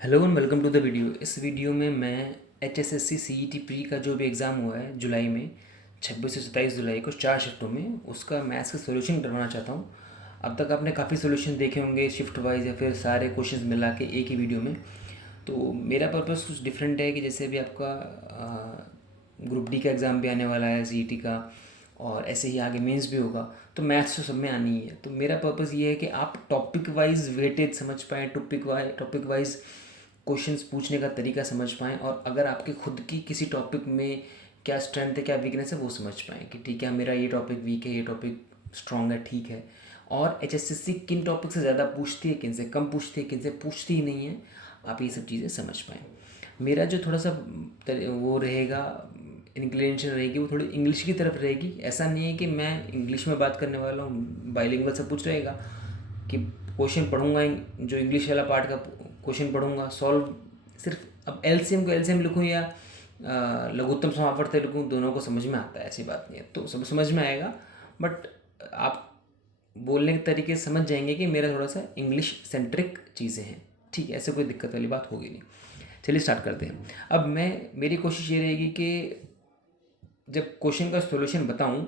Hello and welcome to the video. इस video में मैं HSSC CET प्री का जो भी एग्ज़ाम हुआ है जुलाई में 26 से 27 जुलाई को 4 शिफ्टों में, उसका मैथ्स का सॉल्यूशन करवाना चाहता हूँ। अब तक आपने काफ़ी सॉल्यूशन देखे होंगे शिफ्ट वाइज या फिर सारे क्वेश्चंस मिला के एक ही वीडियो में। तो मेरा पर्पस कुछ डिफरेंट है कि जैसे भी आपका ग्रुप डी का एग्ज़ाम भी आने वाला है, CET का, और ऐसे ही आगे मेंस भी होगा। तो मैथ्स तो सब में आनी ही है। तो मेरा पर्पस ये है कि आप टॉपिक वाइज वेटेज समझ पाएँ, टॉपिक वाइज क्वेश्चंस पूछने का तरीका समझ पाएँ, और अगर आपके खुद की किसी टॉपिक में क्या स्ट्रेंथ है, क्या वीकनेस है, वो समझ पाएँ कि ठीक है मेरा ये टॉपिक वीक है, ये टॉपिक स्ट्रॉन्ग है, ठीक है। और HSSC किन टॉपिक से ज़्यादा पूछती है, किन से कम पूछती है, किन से पूछती ही नहीं है, आप ये सब चीज़ें समझ पाएँ। मेरा जो थोड़ा सा वो रहेगा, इंक्लिनेशन रहेगी, वो थोड़ी इंग्लिश की तरफ रहेगी। ऐसा नहीं है कि मैं इंग्लिश में बात करने वाला हूँ, बाइलिंगुअल सब कुछ रहेगा कि क्वेश्चन पढ़ूंगा, जो इंग्लिश वाला पार्ट का क्वेश्चन पढ़ूंगा, सॉल्व सिर्फ अब LCM को LCM लिखूँ या लघुत्तम समापवर्त लिखूँ, दोनों को समझ में आता है, ऐसी बात नहीं है। तो सब समझ में आएगा, बट आप बोलने के तरीके से समझ जाएंगे कि मेरा थोड़ा सा इंग्लिश सेंट्रिक चीज़ें हैं। ठीक है, ऐसे कोई दिक्कत वाली बात होगी नहीं। चलिए स्टार्ट करते हैं। अब मेरी कोशिश ये रहेगी कि जब क्वेश्चन का सॉल्यूशन बताऊं,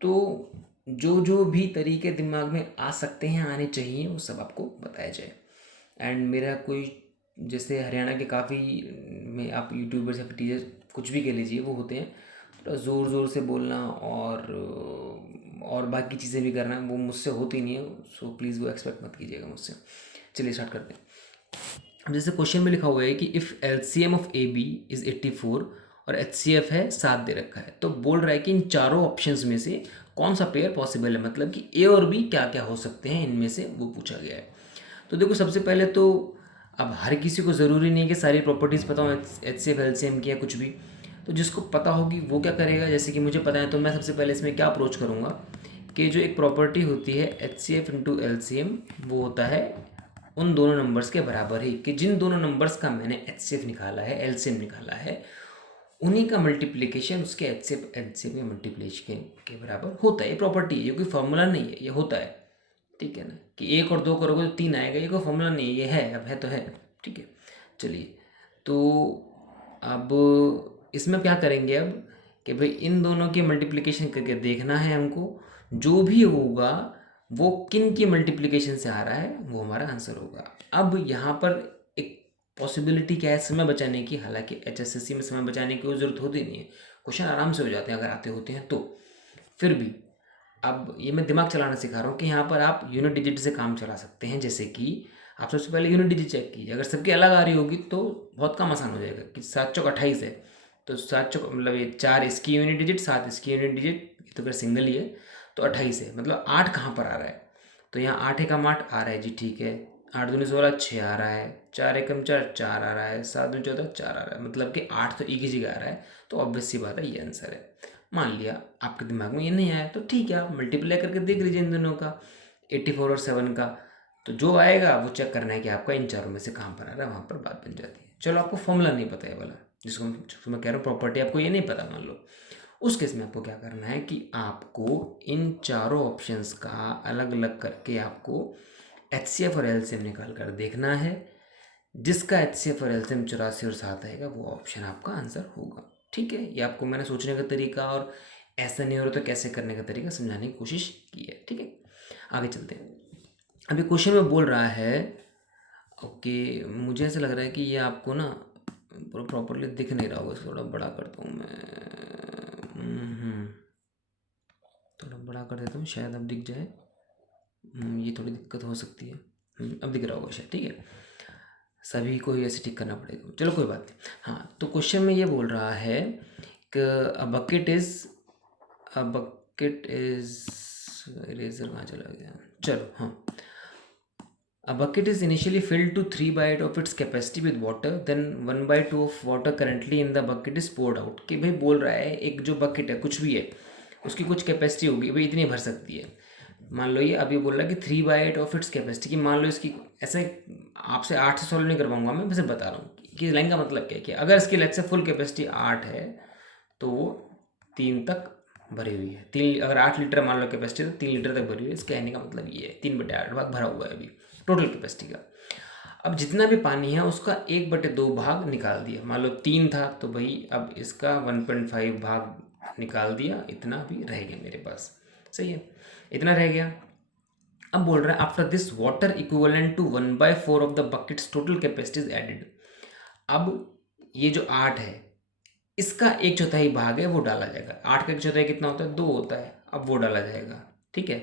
तो जो जो भी तरीके दिमाग में आ सकते हैं, आने चाहिए, वो सब आपको बताया जाए। एंड मेरा कोई, जैसे हरियाणा के काफ़ी में आप यूट्यूबर्स या फिर टीचर कुछ भी कह लीजिए, वो होते हैं थोड़ा ज़ोर ज़ोर से बोलना और बाकी चीज़ें भी करना, वो मुझसे होती नहीं है। सो प्लीज़ वो एक्सपेक्ट मत कीजिएगा मुझसे। चलिए स्टार्ट करते हैं। अब जैसे क्वेश्चन में लिखा हुआ है कि if LCM of AB is 84 और HCF है 7 दे रखा है, तो बोल रहा है कि इन चारों ऑप्शंस में से कौन सा पेयर पॉसिबल है, मतलब कि A और B क्या क्या हो सकते हैं, इनमें से वो पूछा गया है। तो देखो, सबसे पहले तो अब हर किसी को ज़रूरी नहीं है कि सारी प्रॉपर्टीज़ पता हो HCF LCM की या कुछ भी। तो जिसको पता होगी वो क्या करेगा, जैसे कि मुझे पता है, तो मैं सबसे पहले इसमें क्या अप्रोच करूँगा कि जो एक प्रॉपर्टी होती है HCF इंटू LCM, वो होता है उन दोनों नंबर्स के बराबर ही, कि जिन दोनों नंबर्स का मैंने HCF निकाला है, LCM निकाला है, उन्हीं का मल्टीप्लिकेशन उसके HCF LCM के मल्टीप्लिकेशन के बराबर होता है। ये प्रॉपर्टी है, ये कोई फॉर्मूला नहीं है, ये होता है। ठीक है ना, कि 1 और 2 करोगे तो 3 आएगा, ये कोई फॉर्मूला नहीं है, ये है, अब है तो है। ठीक है। चलिए, तो अब इसमें क्या करेंगे अब, कि भाई इन दोनों की मल्टीप्लिकेशन करके देखना है हमको, जो भी होगा वो किन की मल्टीप्लिकेशन से आ रहा है, वो हमारा आंसर होगा। अब यहाँ पर एक पॉसिबिलिटी क्या है समय बचाने की, हालांकि HSSC में समय बचाने की कोई ज़रूरत होती नहीं है, क्वेश्चन आराम से हो जाते हैं अगर आते होते हैं तो। फिर भी अब ये मैं दिमाग चलाना सिखा रहा हूँ कि यहाँ पर आप यूनिट डिजिट से काम चला सकते हैं। जैसे कि आप सबसे पहले यूनिट डिजिट चेक कीजिए, अगर सबकी अलग आ रही होगी तो बहुत काम आसान हो जाएगा। कि 7 चौक 28 है, तो 7 चौक मतलब ये 4 इसकी यूनिट डिजिट, 7 इसकी यूनिट डिजिट, ये तो अगर सिंगल ही है तो 28 है, मतलब 8 कहाँ पर आ रहा है, तो यहाँ 8 एकम 8 आ रहा है जी, ठीक है। 8 दूनी 16, 6 आ रहा है, 4 एकम 4, 4 आ रहा है, 7 दूनी 14, 4 आ रहा है, मतलब कि 8 तो एक ही जगह आ रहा है। तो ऑब्वियस सी बात है, ये आंसर है। मान लिया आपके दिमाग में ये नहीं आया, तो ठीक है, आप मल्टीप्लाई करके देख लीजिए इन दोनों का, 84 और 7 का। तो जो आएगा वो चेक करना है कि आपका इन चारों में से कहाँ पर आ रहा है, वहाँ पर बात बन जाती है। चलो, आपको फॉर्मूला नहीं पता है वाला, जिसको मैं कह रहा हूँ प्रॉपर्टी आपको ये नहीं पता, मान लो, उस केस में आपको क्या करना है कि आपको इन चारों ऑप्शंस का अलग अलग करके आपको HCF और LCM निकाल कर देखना है। जिसका HCF और LCM 84 और 7 आएगा, वो ऑप्शन आपका आंसर होगा। ठीक है, ये आपको मैंने सोचने का तरीका और ऐसा नहीं हो रहा तो कैसे करने का तरीका समझाने की कोशिश की है। ठीक है, आगे चलते हैं। अभी क्वेश्चन में बोल रहा है, ओके, मुझे ऐसा लग रहा है कि ये आपको ना पूरा प्रॉपरली दिख नहीं रहा होगा, इसको थोड़ा बड़ा करता हूँ मैं। थोड़ा बड़ा कर देता हूँ, शायद अब दिख जाए। ये थोड़ी दिक्कत हो सकती है। अब दिख रहा होगा शायद। ठीक है, सभी को ही ऐसे ठीक करना पड़ेगा, चलो कोई बात नहीं। हाँ, तो क्वेश्चन में ये बोल रहा है कि अ बकेट इज इरेजर कहाँ चला गया, चलो हाँ। A bucket is initially filled to 3 by 8 of its capacity with water, then 1 by 2 of water currently in the bucket is poured out। कि भाई बोल रहा है एक जो बकेट है, कुछ भी है, उसकी कुछ कैपेसिटी होगी, भाई इतनी भर सकती है। मान लो ये अभी बोल रहा है कि 3 बाई 8 ऑफ इट्स कैपेसिटी, की मान लो इसकी, ऐसे आपसे 8 से सॉल्व नहीं करवाऊंगा मैं, वैसे बता रहा हूँ कि लाइन का मतलब क्या है कि अगर इसकी लेट से फुल कैपेसिटी 8 है, तो वो 3 तक भरी हुई है। 3, अगर 8 लीटर मान लो कैपेसिटी, तो 3 लीटर तक भरी हुई है। इसके कहने का मतलब ये है 3/8 भाग भरा हुआ है अभी टोटल कैपेसिटी का। अब जितना भी पानी है उसका 1/2 भाग निकाल दिया। मान लो 3 था तो भाई अब इसका 1.5 भाग निकाल दिया, इतना भी रह गया मेरे पास। सही है, इतना रह गया। अब बोल रहा है after this water equivalent to 1/4 of the buckets total capacity is added. अब ये जो 8 है इसका 1/4 भाग है वो डाला जाएगा। 8 का 1/4 कितना होता है? 2 होता है। अब वो डाला जाएगा, ठीक है।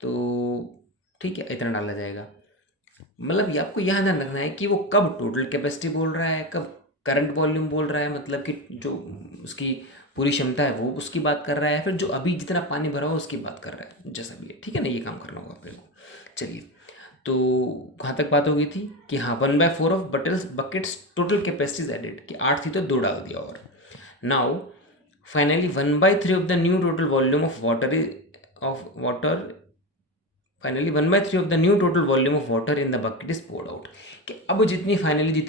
तो ठीक है, इतना डाला जाएगा। मतलब ये आपको यह ध्यान रखना है कि वो कब टोटल कैपेसिटी बोल रहा है, कब करंट वॉल्यूम बोल रहा है, मतलब कि जो उसकी पूरी क्षमता है वो उसकी बात कर रहा है, फिर जो अभी जितना पानी भरा हो उसकी बात कर रहा है, जैसा भी है, ठीक है ना। ये काम करना होगा अपने को। चलिए, तो कहाँ तक बात हो गई थी कि हाँ 1/4 of buckets total capacity is added, कि 8 थी तो 2 डाल दिया। और now finally 1/3 of the new total volume of water finally 1/3 of the new total volume of water in the bucket is poured out, कि अब जितनी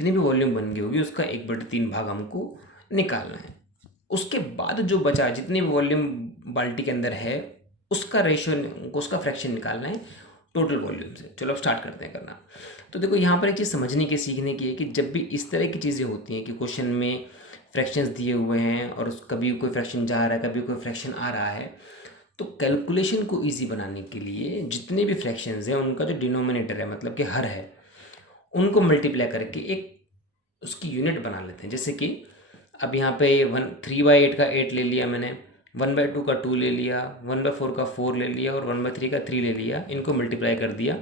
भी वॉल्यूम बन गई होगी उसका 1/3 भाग हमको निकालना है। उसके बाद जो बचा, जितनी भी वॉल्यूम बाल्टी के अंदर है उसका रेशियो, उसका फ्रैक्शन निकालना है टोटल वॉल्यूम से। चलो अब स्टार्ट करते हैं करना। तो देखो यहाँ पर एक चीज़ समझने की, सीखने की है कि जब भी इस तरह की चीज़ें होती हैं कि क्वेश्चन में फ्रैक्शंस दिए हुए हैं और कभी कोई फ्रैक्शन जा रहा है, कभी कोई फ्रैक्शन आ रहा है, तो कैलकुलेशन को इजी बनाने के लिए जितने भी फ्रैक्शंस हैं उनका जो डिनोमिनेटर है, मतलब कि हर है, उनको मल्टीप्लाई करके एक उसकी यूनिट बना लेते हैं। जैसे कि अब यहाँ पे 3/8 का 8 ले लिया मैंने, 1/2 का 2 ले लिया, 1/4 का 4 ले लिया और 1/3 का 3 ले लिया, इनको मल्टीप्लाई कर दिया।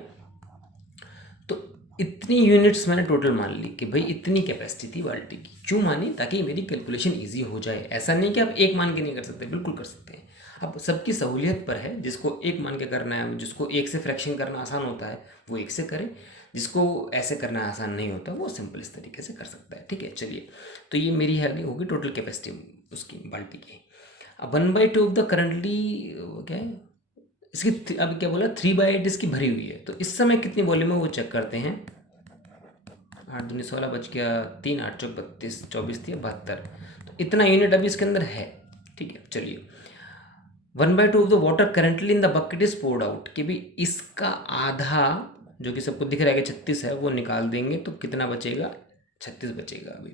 तो इतनी यूनिट्स मैंने टोटल मान ली कि भाई इतनी कैपेसिटी थी बाल्टी की। क्यों मानी? ताकि मेरी कैलकुलेशन ईजी हो जाए। ऐसा नहीं कि आप एक मान के नहीं कर सकते, बिल्कुल कर सकते हैं। अब सबकी सहूलियत पर है, जिसको एक मान के करना है, जिसको एक से फ्रैक्शन करना आसान होता है वो एक से करे, जिसको ऐसे करना आसान नहीं होता वो सिंपल इस तरीके से कर सकता है, ठीक है। चलिए, तो ये मेरी है होगी टोटल कैपेसिटी उसकी बाल्टी की। अब 1/2 ऑफ द करंटली क्या है इसकी, अब क्या बोला 3/8 इसकी भरी हुई है, तो इस समय कितनी वॉल्यूम है वो चेक करते हैं। 8 दूनी 16 बच गया 3, 8 चौक 32, 24 थी 72, तो इतना यूनिट अभी इसके अंदर है, ठीक है। चलिए, 1/2 of the water currently in the bucket is poured out, कि भी इसका आधा जो कि सबको दिख रहा है कि 36 है वो निकाल देंगे, तो कितना बचेगा? 36 बचेगा अभी।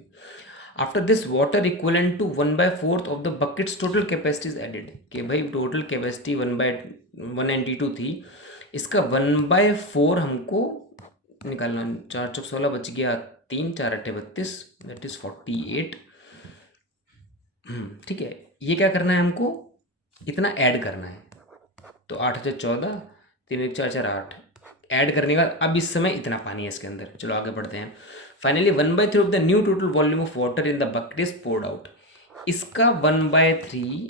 After this water equivalent to 1/4 of the buckets total capacity is added, कि भाई टोटल कैपेसिटी 1/192 थी, इसका 1/4 हमको निकालना। 4 चौक 16 बच गया 3, 4 8 32, दैट इज 48। ठीक है, ये क्या करना है हमको? इतना ऐड करना है। तो 8 से 14, 3 1 4 4 8 ऐड करने का। अब इस समय इतना पानी है इसके अंदर। चलो आगे बढ़ते हैं। Finally 1/3 of the new total volume of water in the bucket is poured out, इसका 1/3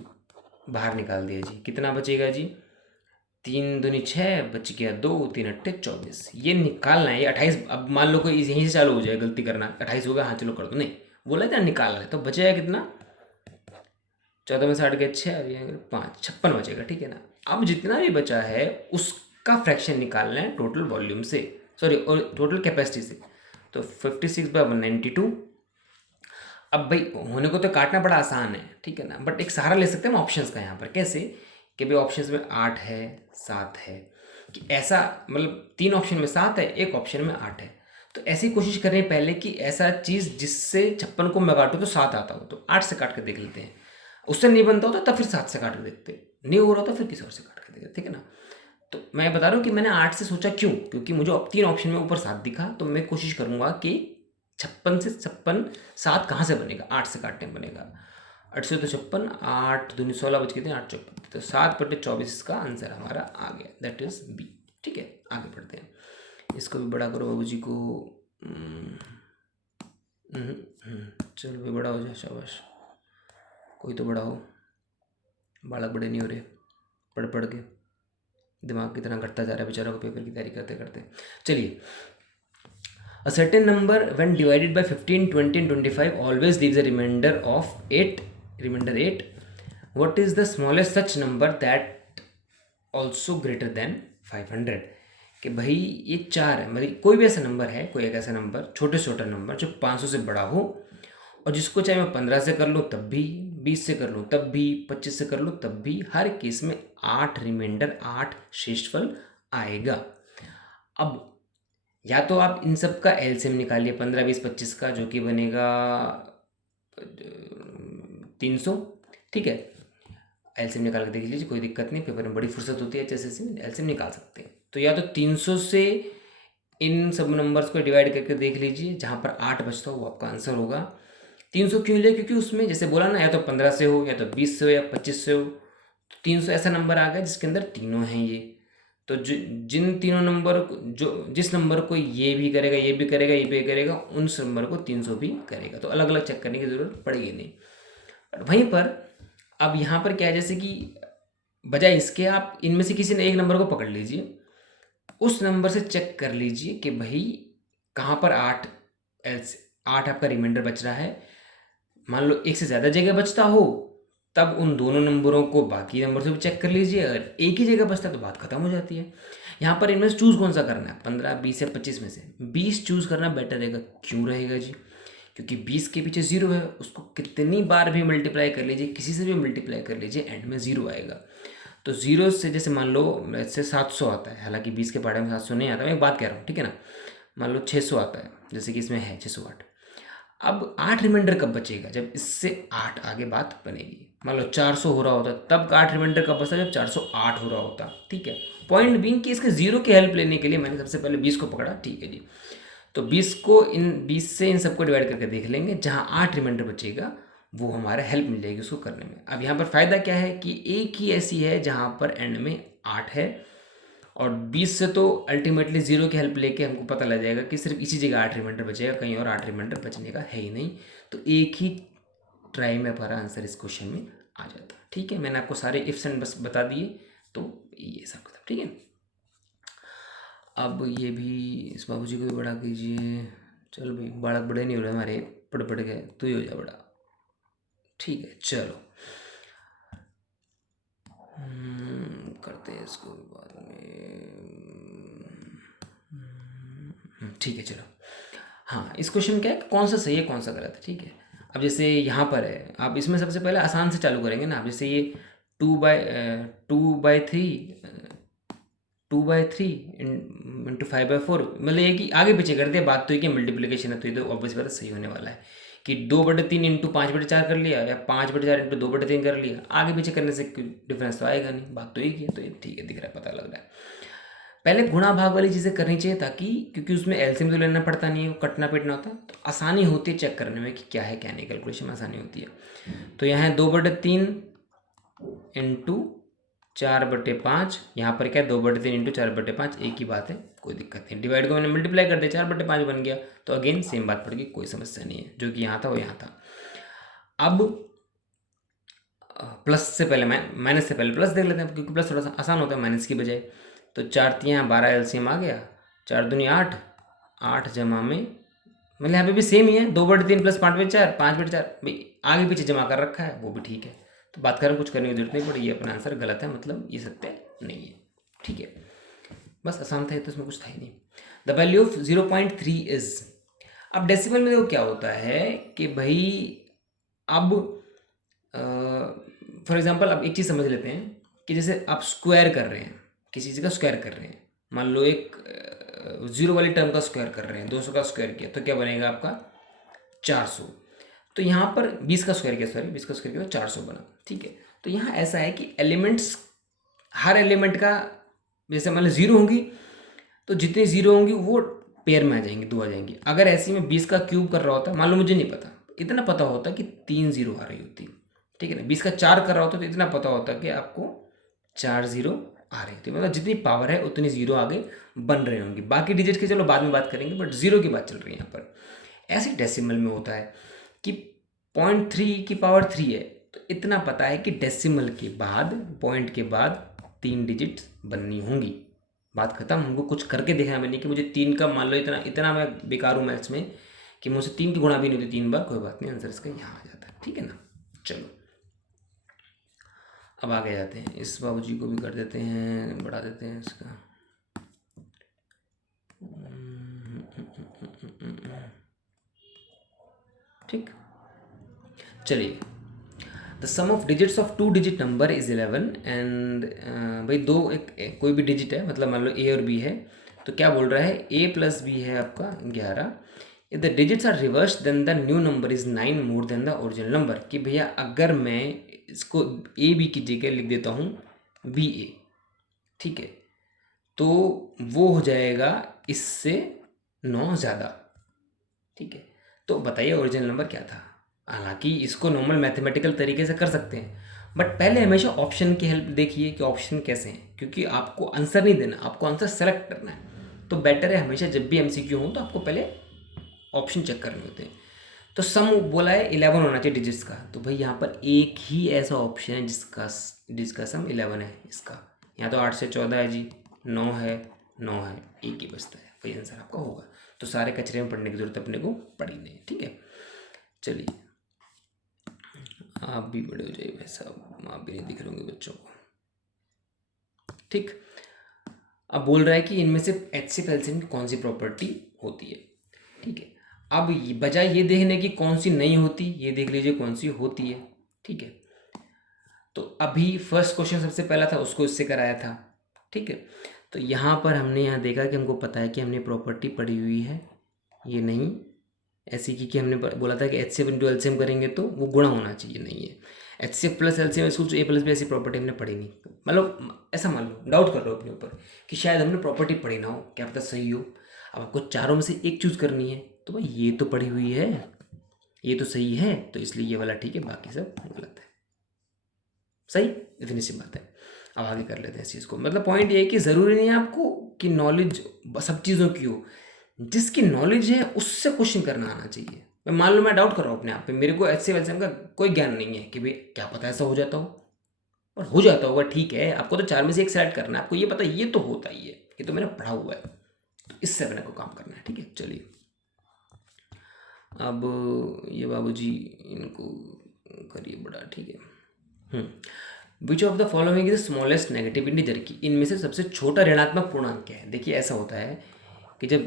बाहर निकाल दिया जी। कितना बचेगा जी? 3 दूनी 6 बच गया 2, 3 अट्ठे 24, ये निकालना है। ये 28, अब मान लो कोई यहीं से चालू हो जाए गलती करना, 28 होगा, हाँ चलो कर दो, नहीं बोला था निकालना है, तो बचेगा कितना? 14 में 60 के 6, अभी 5, 56 बचेगा, ठीक है ना। अब जितना भी बचा है उसका फ्रैक्शन निकालना है टोटल वॉल्यूम से, सॉरी और टोटल कैपेसिटी से। तो 56/192। अब भाई होने को तो काटना बड़ा आसान है, ठीक है ना, बट एक सहारा ले सकते हैं हम ऑप्शंस का यहाँ पर। कैसे? कि भाई ऑप्शंस में 8 है, 7 है, कि ऐसा मतलब 3 ऑप्शन में 7 है, एक ऑप्शन में 8 है, तो ऐसी कोशिश करें पहले कि ऐसा चीज़ जिससे 56 को मैं काटूँ तो 7 आता हो, तो 8 से काट कर देख लेते हैं। उससे नहीं बनता होता तब फिर 7 से काट कर देखते, नहीं हो रहा तो फिर किसी और से काट कर देखते, ठीक है ना। तो मैं बता रहा हूँ कि मैंने 8 से सोचा क्यों, क्योंकि मुझे अब 3 ऑप्शन में ऊपर 7 दिखा, तो मैं कोशिश करूँगा कि 56 से 56 7 कहाँ से बनेगा? 8 से काटने में बनेगा। 8 से तो 56, 8 दूनी 16 बच गए थे, 8 चौक, तो 7/24 इसका आंसर हमारा आ गया, दैट इज बी। ठीक है, आगे बढ़ते हैं। इसको भी बड़ा करो बाबू जी को। चलो भी बड़ा हो जाए, शाबाश, कोई तो बड़ा हो। बालक बड़े नहीं हो रहे, पढ़ पढ़ के दिमाग की तरह घटता जा रहा है बेचारा को पेपर की तैयारी करते करते। चलिए, a certain number when divided by 15 20 and 25 always leaves a remainder of 8, remainder 8. What is the smallest such number that also greater than 500? कि भाई ये 4 है, मतलब कोई भी ऐसा नंबर है, कोई एक ऐसा नंबर, छोटे से छोटा नंबर जो 500 से बड़ा हो, और जिसको चाहे मैं 15 से कर लूँ तब भी, 20 से कर लूँ तब भी, 25 से कर लूँ तब भी, हर केस में 8 रिमाइंडर 8 शेषफल आएगा। अब या तो आप इन सब का एलसीएम निकालिए, 15, 20, 25 का, जो कि बनेगा 300। ठीक है, एलसीएम निकाल के देख लीजिए, कोई दिक्कत नहीं, पेपर में बड़ी फुर्सत होती है, जैसे एलसीएम निकाल सकते हैं। तो या तो 300 से इन सब नंबर्स को डिवाइड करके देख लीजिए, जहाँ पर 8 बचता हो वो आपका आंसर होगा। 300 क्यों लिया, क्योंकि उसमें जैसे बोला ना, या तो 15 से हो, या तो 20 से हो, या 25 से हो। तो 300 ऐसा नंबर आ गया जिसके अंदर तीनों हैं ये। तो जिन तीनों नंबर को, जो जिस नंबर को ये भी करेगा, ये भी करेगा, ये भी करेगा, उस नंबर को 300 भी करेगा। तो अलग अलग चेक करने की ज़रूरत पड़ेगी नहीं। वहीं पर अब यहाँ पर क्या है, जैसे कि बजाय इसके आप इनमें से किसी ने एक नंबर को पकड़ लीजिए, उस नंबर से चेक कर लीजिए कि भाई कहाँ पर 8 आपका रिमाइंडर बच रहा है। मान लो एक से ज़्यादा जगह बचता हो, तब उन दोनों नंबरों को बाकी नंबर से भी चेक कर लीजिए। अगर एक ही जगह बचता है तो बात खत्म हो जाती है। यहाँ पर इनमें से चूज़ कौन सा करना है, 15, 20 या 25 में से 20 चूज़ करना बेटर रहेगा। क्यों रहेगा जी? क्योंकि 20 के पीछे 0 है, उसको कितनी बार भी मल्टीप्लाई कर लीजिए, किसी से भी मल्टीप्लाई कर लीजिए, एंड में 0 आएगा। तो 0 से जैसे मान लो इससे 700 आता है, हालांकि 20 के पहाड़े में 700 नहीं आता, मैं एक बात कह रहा हूँ, ठीक है ना। मान लो 600 आता है, जैसे कि इसमें है 608। अब 8 रिमाइंडर कब बचेगा, जब इससे 8 आगे बात बनेगी। मान लो 400 हो रहा होता, तब 8 रिमाइंडर कब बचता, जब 408 हो रहा होता। ठीक है, पॉइंट बीइंग कि इसके 0 की हेल्प लेने के लिए मैंने सबसे पहले 20 को पकड़ा। ठीक है जी, तो 20 से इन सबको डिवाइड करके देख लेंगे, जहाँ 8 रिमाइंडर बचेगा वो हमारा हेल्प मिल जाएगी उसको करने में। अब यहाँ पर फ़ायदा क्या है कि एक ही ऐसी है जहाँ पर एंड में 8 है, और 20 से तो अल्टीमेटली 0 की हेल्प लेके हमको पता लग जाएगा कि सिर्फ इसी जगह 8 रिमाइंडर बचेगा, कहीं और 8 रिमाइंडर बचने का है ही नहीं। तो एक ही ट्राई में हमारा आंसर इस क्वेश्चन में आ जाता। ठीक है, मैंने आपको सारे इफ्स एंड बस बता दिए, तो ये सब खत्म। ठीक है, अब ये भी इस बाबू जी को भी बड़ा कीजिए। चलो भाई, बालक बड़े नहीं हो रहे हमारे, पढ़ गए, तू ही हो जा बड़ा। ठीक है, चलो करते हैं इसको भी बाद में। ठीक है, चलो। हाँ, इस क्वेश्चन में क्या है, कौन सा सही है कौन सा गलत है। ठीक है, अब जैसे यहाँ पर है, आप इसमें सबसे पहले आसान से चालू करेंगे ना। आप जैसे ये 2/3 2/3 इंटू 5/4, मतलब ये कि आगे पीछे कर दिया, बात तो ये कि मल्टीप्लिकेशन है, तो ये तो ऑब्वियस बात है सही होने वाला है कि 2/3 इंटू 5/4 कर लिया, या 5/4 इंटू 2/3 कर लिया। आगे पीछे करने से डिफरेंस तो आएगा नहीं, बात तो एक ही है। तो ये ठीक है, दिख रहा है, पता लग रहा है। पहले गुणा भाग वाली चीज़ें करनी चाहिए, ताकि क्योंकि उसमें एलसीएम तो लेना पड़ता नहीं है, वो कटना पीटना होता है, तो आसानी होती है चेक करने में कि क्या है क्या नहीं, कैलकुलेशन में आसानी होती है। तो यहाँ है 2/3 इंटू 4/5, यहाँ पर क्या है 2/3 इंटू 4/5, एक ही बात है, कोई दिक्कत नहीं। डिवाइड को मैंने मल्टीप्लाई कर दिया, 4/5 बन गया, तो अगेन सेम बात पड़ गई, कोई समस्या नहीं है। जो कि यहाँ था वो यहाँ था। अब प्लस से पहले माइनस से पहले प्लस देख लेते हैं, क्योंकि प्लस थोड़ा सा आसान होता है माइनस की बजाय। तो 4×3 = 12 एलसीएम आ गया, 4×2 8, 8 जमा में, मतलब यहाँ पे भी सेम ही है, 2/3 प्लस 5/4, 5/4 भाई आगे पीछे जमा कर रखा है, वो भी ठीक है। तो बात करें, कुछ करने की जरूरत नहीं पड़ी, ये अपना आंसर गलत है, मतलब ये सत्य नहीं है। ठीक है, बस आसान था, तो इसमें कुछ था ही नहीं। द वैल्यू ऑफ 0.3 इज, अब डेसिमल में देखो क्या होता है कि भाई, अब फॉर एग्जांपल अब एक चीज़ समझ लेते हैं कि जैसे आप स्क्वायर कर रहे हैं, किसी चीज़ का स्क्वायर कर रहे हैं, मान लो एक 0 वाली टर्म का स्क्वायर कर रहे हैं, 200 का स्क्वायर किया तो क्या बनेगा आपका 400। तो यहाँ पर 20 का स्क्वायर किया, सॉरी 20 का स्क्वायर किया तो 400 बना। ठीक है, तो यहाँ ऐसा है कि एलिमेंट्स, हर एलिमेंट का, जैसे मान लो 0 होंगी तो जितनी 0 होंगी वो पेयर में आ जाएंगी, 2 आ जाएंगी। अगर ऐसे में 20 का क्यूब कर रहा होता, मान लो मुझे नहीं पता, इतना पता होता कि 3 0 आ रही होती, ठीक है ना। 20 का 4 कर रहा होता तो इतना पता होता कि आपको 4 0 आ रही थी, मतलब जितनी पावर है उतनी 0 आगे बन रहे होंगे। बाकी डिजिट की चलो बाद में बात करेंगे, बट 0 की बात चल रही है यहाँ पर। ऐसे डेसिमल में होता है कि 0.3 की पावर 3 है, तो इतना पता है कि डेसिमल के बाद, पॉइंट के बाद 3 डिजिट बननी होंगी, बात खत्म। हमको कुछ करके देखना भी नहीं कि मुझे 3 का, मान लो इतना इतना मैं बेकार हूँ मैथ्स में कि मुझसे 3 की गुणा भी नहीं होती 3 बार, कोई बात नहीं, आंसर इसका यहाँ आ जाता है। ठीक है ना, चलो अब आगे जाते हैं। इस बाबू जी को भी कर देते हैं, बढ़ा देते हैं इसका। ठीक, चलिए। The sum of digits of 2 digit number is 11 and, भाई दो एक कोई भी डिजिट है, मतलब मान लो ए और बी है, तो क्या बोल रहा है, a प्लस बी है आपका 11, if the digits are reverse then the new number is 9 more than the original number. कि भैया अगर मैं इसको ए बी की जगह लिख देता हूँ बी ए, ठीक है, तो वो हो जाएगा इससे 9 ज़्यादा, ठीक है। तो बताइए ओरिजिनल नंबर क्या था। हालांकि इसको नॉर्मल मैथमेटिकल तरीके से कर सकते हैं, बट पहले हमेशा ऑप्शन की हेल्प देखिए कि ऑप्शन कैसे हैं, क्योंकि आपको आंसर नहीं देना, आपको आंसर सेलेक्ट करना है। तो बेटर है हमेशा जब भी एमसीक्यू हो तो आपको पहले ऑप्शन चेक करने होते हैं। तो सम बोला है 11 होना चाहिए डिजिट्स का, तो भाई यहाँ पर एक ही ऐसा ऑप्शन है जिसका सम 11 है इसका। यहाँ तो 8 से 14 है जी, 9 है, 9 है, एक ही बचता है, वही आंसर आपका होगा। तो सारे कचरे में पढ़ने की जरूरत अपने को पड़ी नहीं, ठीक है। चलिए आप भी बड़े हो जाइए भाई साहब, आप भी नहीं दिख रहे होंगे बच्चों को, ठीक। अब बोल रहा है कि इनमें से HCF एल्सियम की कौन सी प्रॉपर्टी होती है, ठीक है। अब बजाय ये देखने की कौन सी नहीं होती, ये देख लीजिए कौन सी होती है, ठीक है। तो अभी फर्स्ट क्वेश्चन सबसे पहला था, उसको इससे कराया था, ठीक है। तो यहाँ पर हमने यहाँ देखा कि हमको पता है कि हमने प्रॉपर्टी पढ़ी हुई है, ये नहीं ऐसी कि हमने बोला था कि HCF इंटू एल्सियम करेंगे तो वो गुणा होना चाहिए, नहीं है। HCF प्लस एल्सियम इसको ए प्लस बी ऐसी प्रॉपर्टी हमने पढ़ी नहीं, मतलब ऐसा मान लो, डाउट कर रहे हो अपने ऊपर कि शायद हमने प्रॉपर्टी पढ़ी ना हो, क्या पता सही हो। अब आपको चारों में से एक चूज करनी है, तो भाई ये तो पढ़ी हुई है, ये तो सही है, तो इसलिए ये वाला ठीक है, बाकी सब गलत है। सही, इतनी सी बात है। अब आगे कर लेते हैं इस चीज़ को। मतलब पॉइंट ये है कि ज़रूरी नहीं है आपको कि नॉलेज सब चीज़ों की हो, जिसकी नॉलेज है उससे क्वेश्चन करना आना चाहिए। मैं मान लो मैं डाउट कर रहा हूँ अपने आप पे, मेरे को HCF एल्सियम का कोई ज्ञान नहीं है कि भाई क्या पता ऐसा हो जाता हो, और हो जाता होगा, ठीक है। आपको तो चार में से एक सेलेक्ट करना है, आपको ये पता है ये तो होता ही है, ये तो मैंने पढ़ा हुआ है, तो इससे अपने को काम करना है, ठीक है। चलिए अब ये बाबूजी इनको करिए बड़ा, ठीक है। Which of the following is smallest negative integer, की इनमें से सबसे छोटा ऋणात्मक पूर्णांक क्या है। देखिए ऐसा होता है कि जब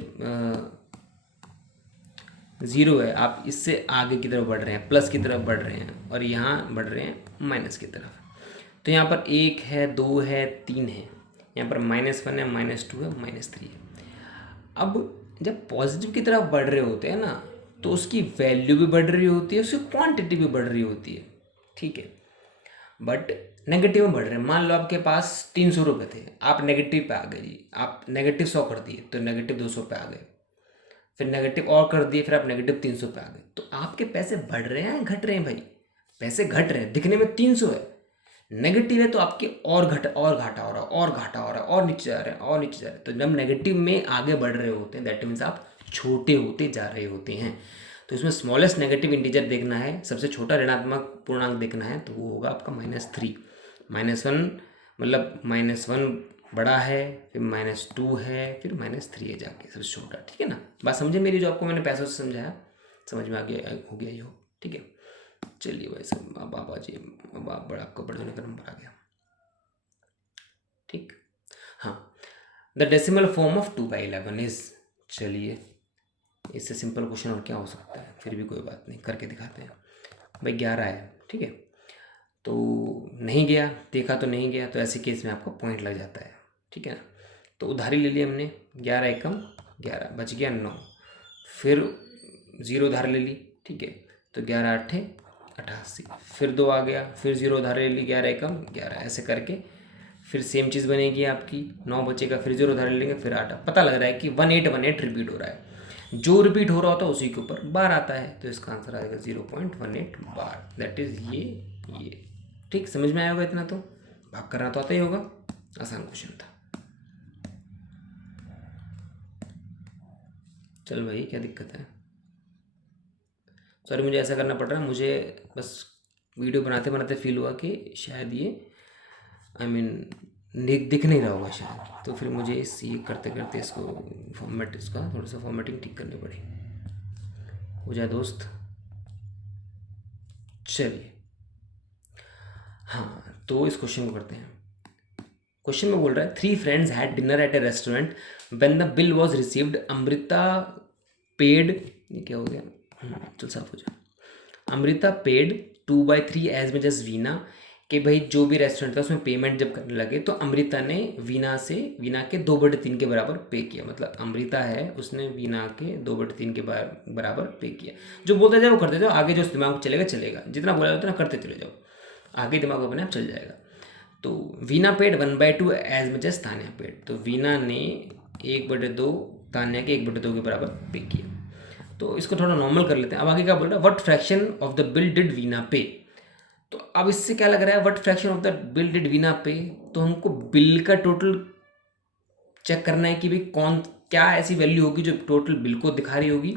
0 है, आप इससे आगे की तरफ बढ़ रहे हैं, प्लस की तरफ बढ़ रहे हैं, और यहाँ बढ़ रहे हैं माइनस की तरफ, तो यहाँ पर 1 है, 2 है, 3 है, यहाँ पर -1 है, -2 है, -3 है। अब जब पॉजिटिव की तरफ बढ़ रहे होते हैं ना, तो उसकी वैल्यू भी बढ़ रही होती है, उसकी क्वांटिटी भी बढ़ रही होती है, ठीक है। बट नेगेटिव में बढ़ रहे हैं, मान लो आपके पास 300 रुपये थे, आप नेगेटिव पे आ गए जी, आप -100 कर दिए तो -200 पे आ गए, फिर नेगेटिव और कर दिए, फिर आप -300 पे आ गए। तो आपके पैसे बढ़ रहे हैं घट रहे हैं भाई, पैसे घट रहे हैं, दिखने में 300 है, नेगेटिव है तो आपके और घाटा हो रहा है, और घाटा हो रहा है, और नीचे जा रहे हैं, और नीचे जा रहे हैं। तो जब नेगेटिव में आगे बढ़ रहे होते हैं, दैट मीन्स आप छोटे होते जा रहे होते हैं। तो इसमें स्मॉलेस्ट नेगेटिव इंटीजर देखना है, सबसे छोटा ऋणात्मक पूर्णांक देखना है, तो वो होगा आपका -3, -1, मतलब -1 बड़ा है, फिर -2 है, फिर -3 है जाके सबसे छोटा, ठीक है ना। बात समझे मेरी, जो आपको मैंने पैसों से समझाया, समझ में आ गया, हो गया ये हो, ठीक है। चलिए भाई साहब, अब आप आ जाइए, अब आप बड़ा, आपका बड़े होने का नंबर आ गया, ठीक। हाँ, the decimal form of 2/11 is, चलिए इससे सिंपल क्वेश्चन और क्या हो सकता है, फिर भी कोई बात नहीं, करके दिखाते हैं। भाई 11 है, ठीक है, तो नहीं गया, देखा तो नहीं गया, तो ऐसे केस में आपको पॉइंट लग जाता है, ठीक है ना। तो उधारी ले ली हमने, 11 एकम 11, बच गया 9, फिर 0 उधार ले ली, ठीक है, तो 11 8 88, फिर 2 आ गया, फिर 0 उधार ले ली, 11 एकम 11, ऐसे करके फिर सेम चीज़ बनेगी आपकी, 9 बचेगा, फिर 0 उधार ले लेंगे, फिर 8। पता लग रहा है कि 1818 रिपीट हो रहा है, जो रिपीट हो रहा होता है उसी के ऊपर बार आता है, तो इसका आंसर आएगा 0.18 बार, दैट इज ये, ठीक। समझ में आया होगा इतना, तो भाग करना तो आता ही होगा, आसान क्वेश्चन था। चल भाई क्या दिक्कत है, सॉरी मुझे ऐसा करना पड़ रहा है, मुझे बस वीडियो बनाते बनाते फील हुआ कि शायद ये आई मीन दिख नहीं रहा होगा शायद, तो फिर मुझे ये करते करते इसको फॉर्मेट, इसका थोड़ा सा फॉर्मेटिंग ठीक करनी पड़ी। हो जाए दोस्त, चलिए हाँ, तो इस क्वेश्चन को करते हैं। क्वेश्चन में बोल रहा है 3 friends had dinner at a restaurant when the bill was received, Amrita paid, ये क्या हो गया, चल साफ हो जाए, Amrita paid 2/3 as much as Veena, कि भाई जो भी रेस्टोरेंट था उसमें पेमेंट जब करने लगे तो अमृता ने वीना के 2/3 के बराबर पे किया। मतलब अमृता है, उसने वीना के 2/3 के बराबर पे किया। जो बोलते जाओ वो करते जाओ, आगे जो दिमाग में चलेगा चलेगा, जितना बोला जाए उतना करते चले जाओ, आगे दिमाग अपने आप चल जाएगा। तो Veena paid 1/2 as much as Tanya paid. तो वीना ने 1/2 तान्या के 1/2 के बराबर पे किया। तो इसको थोड़ा नॉर्मल कर लेते हैं। अब आगे क्या बोल रहा है, what fraction of the bill did Veena पे। तो अब इससे क्या लग रहा है, what fraction of the bill did Veena पे। तो हमको बिल का टोटल चेक करना है कि भाई कौन क्या ऐसी वैल्यू होगी जो टोटल बिल को दिखा रही होगी,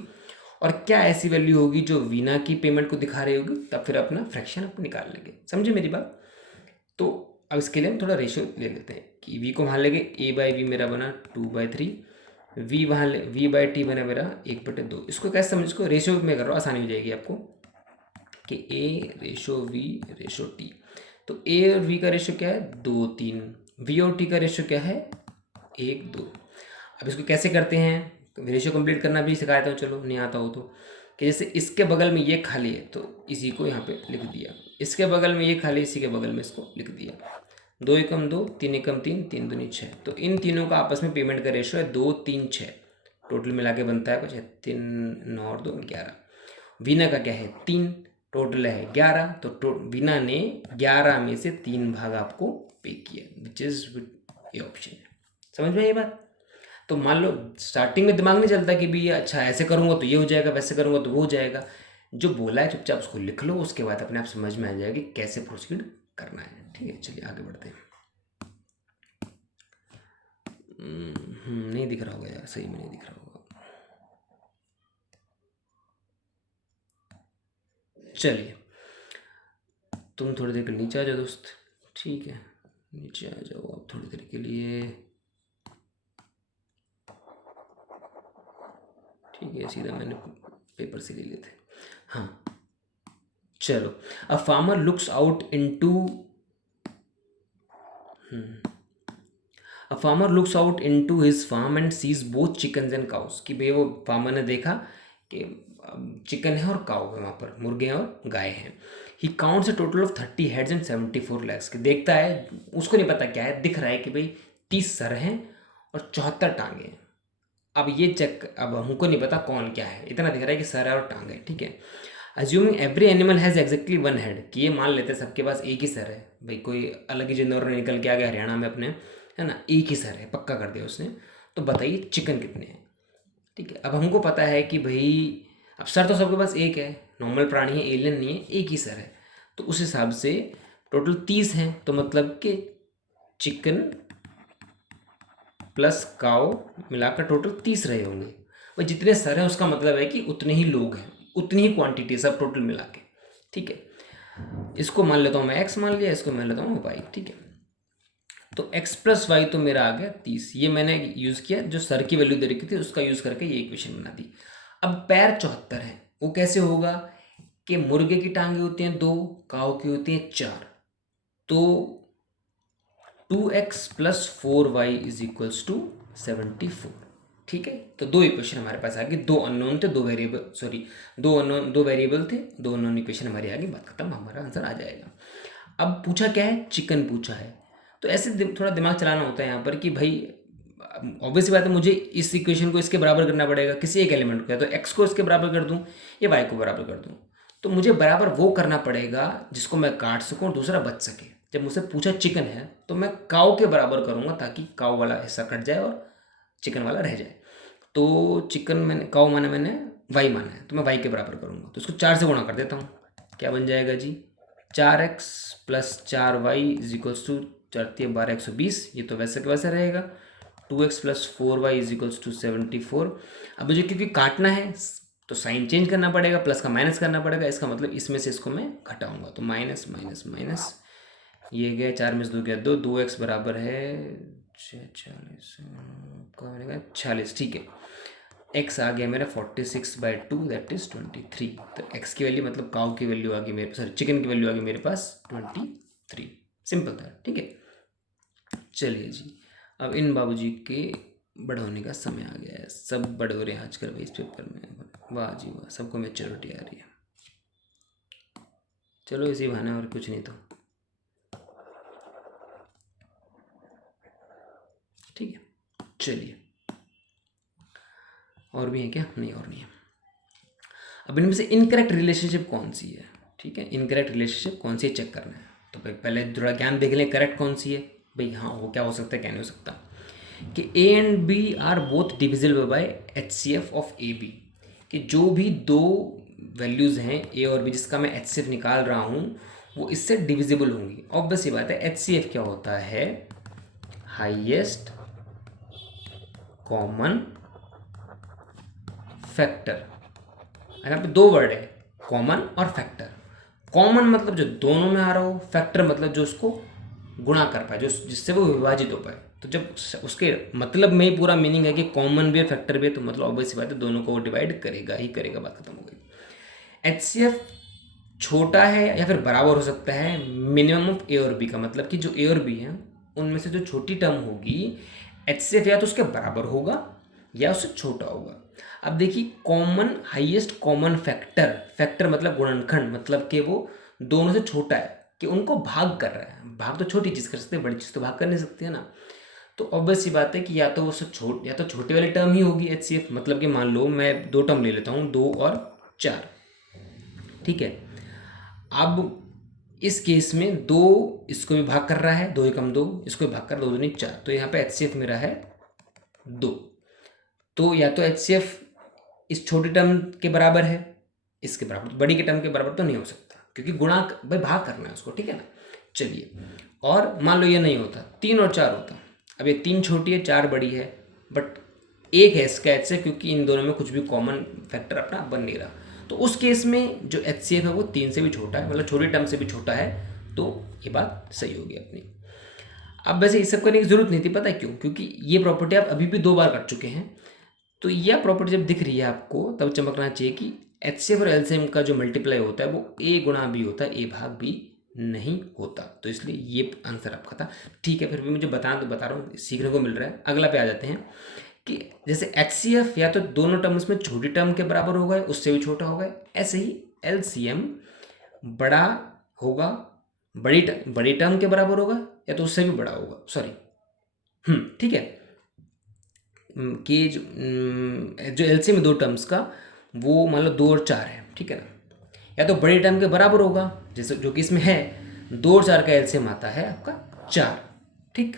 और क्या ऐसी वैल्यू होगी जो वीना की पेमेंट को दिखा रही होगी, तब फिर अपना फ्रैक्शन अपन निकाल लेंगे। समझे मेरी बात। तो अब इसके लिए हम थोड़ा रेशियो ले लेते हैं कि वी को वहाँ लेंगे, a/v मेरा बना 2/3, वी वहाँ ले v/t बना मेरा 1/2। इसको कैसे समझ, इसको रेशियो में कर रहा हूँ, आसानी हो जाएगी आपको कि a/v/t। तो a और v का रेशियो क्या है, 2-3। v और t का रेशियो क्या है, 1-2। अब इसको कैसे करते हैं, रेशियो कंप्लीट करना भी सिखाता हूँ, चलो नहीं आता हो तो। कि जैसे इसके बगल में ये खाली है तो इसी को यहाँ पे लिख दिया, इसके बगल में ये खाली, इसी के बगल में इसको लिख दिया। 2 एकम 2, 3 एकम 3, 3 दूनी 6। तो इन तीनों का आपस में पेमेंट का रेशियो है 2, 3, 6। टोटल मिला के बनता है कुछ है 3, 9 और 2 11। वीना का क्या है 3, टोटल है 11। तो वीना ने 11 में से 3 भाग आपको पे किया, विच इज़ ये ऑप्शन। समझ में ये बात। तो मान लो स्टार्टिंग में दिमाग नहीं चलता कि भी अच्छा ऐसे करूँगा तो ये हो जाएगा, वैसे करूँगा तो वो हो जाएगा। जो बोला है चुपचाप उसको लिख लो, उसके बाद अपने आप समझ में आ जाएगा कि कैसे प्रोसीड करना है। ठीक है, चलिए आगे बढ़ते हैं। नहीं दिख रहा होगा यार, सही में नहीं दिख रहा होगा। चलिए तुम थोड़ी देर के लिए नीचे आ जाओ दोस्त। ठीक है, नीचे आ जाओ आप थोड़ी देर के लिए। ठीक है, सीधा मैंने पेपर से ले लिए थे। हाँ चलो, a farmer looks out into a farmer looks out into his farm and sees both chickens and cows. कि भाई वो फार्मर ने देखा कि चिकन है और काउ है, वहाँ पर मुर्गे हैं और गाय हैं। He counts a total of 30 heads and 74 legs. कि देखता है, उसको नहीं पता क्या है, दिख रहा है कि भाई 30 सर हैं और 74 टांगे हैं। अब ये चेक, अब हमको नहीं पता कौन क्या है, इतना दिख रहा है कि सर है और टांग है। ठीक है, assuming every animal has exactly 1 head. कि ये मान लेते हैं सबके पास एक ही सर है, भाई कोई अलग ही जानवर निकल के आ गया हरियाणा में अपने, है ना, एक ही सर है, पक्का कर दिया उसने। तो बताइए चिकन कितने हैं। ठीक है, अब हमको पता है कि भाई अब सर तो सबके पास एक है, नॉर्मल प्राणी है, एलियन नहीं है, एक ही सर है। तो उस हिसाब से टोटल 30 हैं। तो मतलब कि चिकन प्लस काओ मिलाकर टोटल 30 रहे होंगे। भाई जितने सर हैं उसका मतलब है कि उतने ही लोग हैं, उतनी ही क्वांटिटी सब टोटल मिला के। ठीक है, इसको मान लेता हूँ मैं एक्स मान लिया, इसको मान लेता हूँ वाई। ठीक है, तो एक्स प्लस वाई तो मेरा आ गया 30। ये मैंने यूज़ किया, जो सर की वैल्यू दे रखी थी उसका यूज़ करके ये इक्वेशन बना दी। अब पैर 74 है, वो कैसे होगा कि मुर्गे की टांगे होती हैं 2, काऊ की होती हैं 4। तो 2x plus 4y is equals to 74। ठीक है, तो दो इक्वेशन हमारे पास आ गई, दो अननोन थे, दो वेरिएबल, सॉरी दो वेरिएबल थे, दो अननोन इक्वेशन हमारी आ गई, बात खत्म, हमारा आंसर आ जाएगा। अब पूछा क्या है, चिकन पूछा है। तो ऐसे थोड़ा दिमाग चलाना होता है यहाँ पर कि भाई ऑब्वियसली बात है, मुझे इस इक्वेशन को इसके बराबर करना पड़ेगा किसी एक एलिमेंट को, या तो एक्स को इसके बराबर कर दूँ या वाई को बराबर कर दूँ। तो मुझे बराबर वो करना पड़ेगा जिसको मैं काट सकूँ और दूसरा बच सके। जब मुझसे पूछा चिकन है तो मैं काऊ के बराबर करूँगा ताकि काऊ वाला हिस्सा कट जाए और चिकन वाला रह जाए। तो चिकन मैंने काऊ माना, मैंने वाई माना है, तो मैं वाई के बराबर करूँगा। तो इसको 4 से गुणा कर देता हूँ, क्या बन जाएगा जी, 4x plus 4y is equals to 4×3 = 120। ये तो वैसे के वैसे रहेगा। 2x plus 4y is equals to 74। अब मुझे क्योंकि काटना है तो साइन चेंज करना पड़ेगा, प्लस का माइनस करना पड़ेगा। इसका मतलब इसमें से इसको मैं घटाऊंगा, तो माइनस माइनस माइनस, ये गया 4 में से 2 गया 2, 2x बराबर है 46 का बनेगा 46। ठीक है, x आ गया मेरा 46/2 दैट इज 23। तो x की वैल्यू मतलब काऊ की वैल्यू आ गई मेरे, सॉरी चिकन की वैल्यू आ गई मेरे पास 23। सिंपल था। ठीक है, चलिए जी, अब इन बाबूजी के बड़ा होने का समय आ गया है। सब बड़े हो रहे हैं आजकल भाई इस पेपर में, वाह जी वाह, सबको मैच्योरिटी आ रही है। चलो इसी बहाने, और कुछ नहीं तो। ठीक है, चलिए और भी है क्या? नहीं, और नहीं है। अब इनमें से इनकरेक्ट रिलेशनशिप कौन सी है? ठीक है, इनकरेक्ट रिलेशनशिप कौन सी है चेक करना है। तो भाई पहले थोड़ा ज्ञान देख लें, करेक्ट कौन सी है भाई। हाँ, वो क्या हो सकता है, क्या नहीं हो सकता। कि A and B are both divisible by H C F of A B, कि जो भी दो वैल्यूज़ हैं ए और बी जिसका मैं एच सी एफ निकाल रहा हूँ वो इससे डिविजिबल होंगी। ऑब्वियस सी बात है, एच सी एफ क्या होता है? Highest common factor. यहाँ पे दो वर्ड है, कॉमन और फैक्टर। कॉमन मतलब जो दोनों में आ रहा हो, फैक्टर मतलब जो उसको गुणा कर पाए, जो जिससे वो विभाजित हो पाए। तो जब उसके मतलब में ही पूरा मीनिंग है कि कॉमन भी है फैक्टर भी है, तो मतलब ऑब्वियस बात है दोनों को वो डिवाइड करेगा ही करेगा, बात खत्म हो गई। एच सी एफ छोटा है या फिर बराबर हो सकता है मिनिमम ऑफ ए और बी का, मतलब कि जो ए और बी है उनमें से जो छोटी टर्म होगी एच सी एफ या तो उसके बराबर होगा या उससे छोटा होगा। अब देखिए, common highest common factor, factor मतलब गुणनखंड, मतलब कि वो दोनों से छोटा है, कि उनको भाग कर रहा है। भाग तो छोटी चीज़ कर सकते हैं, बड़ी चीज़ तो भाग कर नहीं सकती है ना। तो ऑब्वियस सी बात है कि या तो वो या तो छोटे वाली टर्म ही होगी एच सी एफ, मतलब कि मान लो मैं दो टर्म ले लेता हूँ, 2 और 4, ठीक है। अब इस केस में 2 इसको भी भाग कर रहा है, 2 एकम 2, इसको भी भाग कर 2 दूनी 4, तो यहाँ पे एच सी एफ मेरा है 2। तो या तो एच सी एफ इस छोटी टर्म के बराबर है, इसके बराबर, बड़ी के टर्म के बराबर तो नहीं हो सकता, क्योंकि गुणा भाई भाग करना है उसको, ठीक है ना। चलिए, और मान लो ये नहीं होता, 3 और 4 होता। अब ये 3 छोटी है, 4 बड़ी है, बट एक है इसका एच से, क्योंकि इन दोनों में कुछ भी कॉमन फैक्टर अपना बन नहीं रहा। तो उस केस में जो एच सी एफ है वो 3 से भी छोटा है, मतलब छोटी टर्म से भी छोटा है, तो ये बात सही होगी अपनी। अब वैसे ये सब करने की जरूरत नहीं थी, पता है क्यों? क्योंकि ये प्रॉपर्टी आप अभी भी 2 बार कर चुके हैं। तो यह प्रॉपर्टी जब दिख रही है आपको तब चमकना चाहिए कि एच सी एफ और एलसीएम का जो मल्टीप्लाई होता है वो ए गुणा बी होता है, ए भाग बी नहीं होता। तो इसलिए ये आंसर आपका था, ठीक है। फिर भी मुझे बताना तो बता रहा हूँ, सीखने को मिल रहा है। अगला पे आ जाते हैं कि जैसे एच सी एफ या तो दोनों टर्म्स में छोटी टर्म के बराबर होगा, उससे भी छोटा होगा, ऐसे ही एल सी एम बड़ा होगा, बड़ी टर्म के बराबर होगा या तो उससे भी बड़ा होगा, सॉरी, ठीक है। कि जो एलसीएम में 2 टर्म्स का वो मान लो 2 और 4 है, ठीक है ना। या तो बड़ी टर्म के बराबर होगा, जैसे जो कि इसमें है 2 और 4 का एलसीएम आता है आपका 4, ठीक,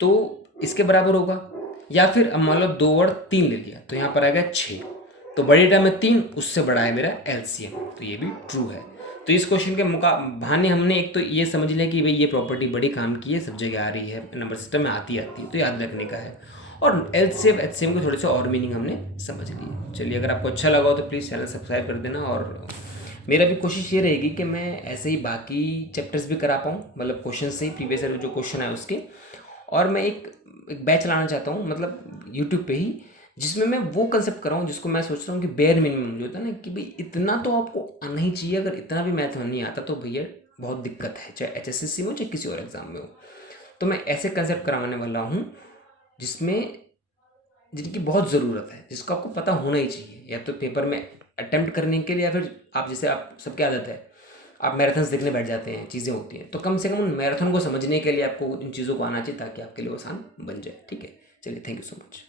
तो इसके बराबर होगा। या फिर अब मान लो 2 और 3 ले लिया, तो यहाँ पर आएगा 6, तो बड़ी टर्म में 3, उससे बड़ा है मेरा एलसीएम, तो ये भी ट्रू है। तो इस क्वेश्चन के बहाने हमने एक तो ये समझ लिया कि भाई ये प्रॉपर्टी बड़ी काम की है, सब जगह आ रही है, नंबर सिस्टम में आती है, तो याद रखने का है। और एलसीएम एचसीएम के थोड़े से और मीनिंग हमने समझ लिए। चलिए, अगर आपको अच्छा लगा हो तो प्लीज़ चैनल सब्सक्राइब कर देना। और मेरा भी कोशिश ये रहेगी कि मैं ऐसे ही बाकी चैप्टर्स भी करा पाऊँ, मतलब क्वेश्चन से ही, प्रीवियस ईयर जो क्वेश्चन है उसके। और मैं एक बैच लाना चाहता हूँ, मतलब यूट्यूब पे ही, जिसमें मैं वो कंसेप्ट कराऊँ जिसको मैं सोच रहा हूँ कि बेयर मिनिमम जो होता है ना, कि भाई इतना तो आपको आना ही चाहिए। अगर इतना भी मैथ में नहीं आता तो भैया बहुत दिक्कत है, चाहे HSCC में हो चाहे किसी और एग्ज़ाम में हो। तो मैं ऐसे कंसेप्ट कराने वाला हूँ जिनकी बहुत ज़रूरत है, जिसको आपको पता होना ही चाहिए, या तो पेपर में अटेम्प्ट करने के लिए, या फिर आप जैसे आप सबकी आदत है आप मैराथन्स देखने बैठ जाते हैं, चीज़ें होती हैं, तो कम से कम उन मैराथन को समझने के लिए आपको इन चीज़ों को आना चाहिए, ताकि आपके लिए आसान बन जाए, ठीक है। चलिए, थैंक यू सो मच।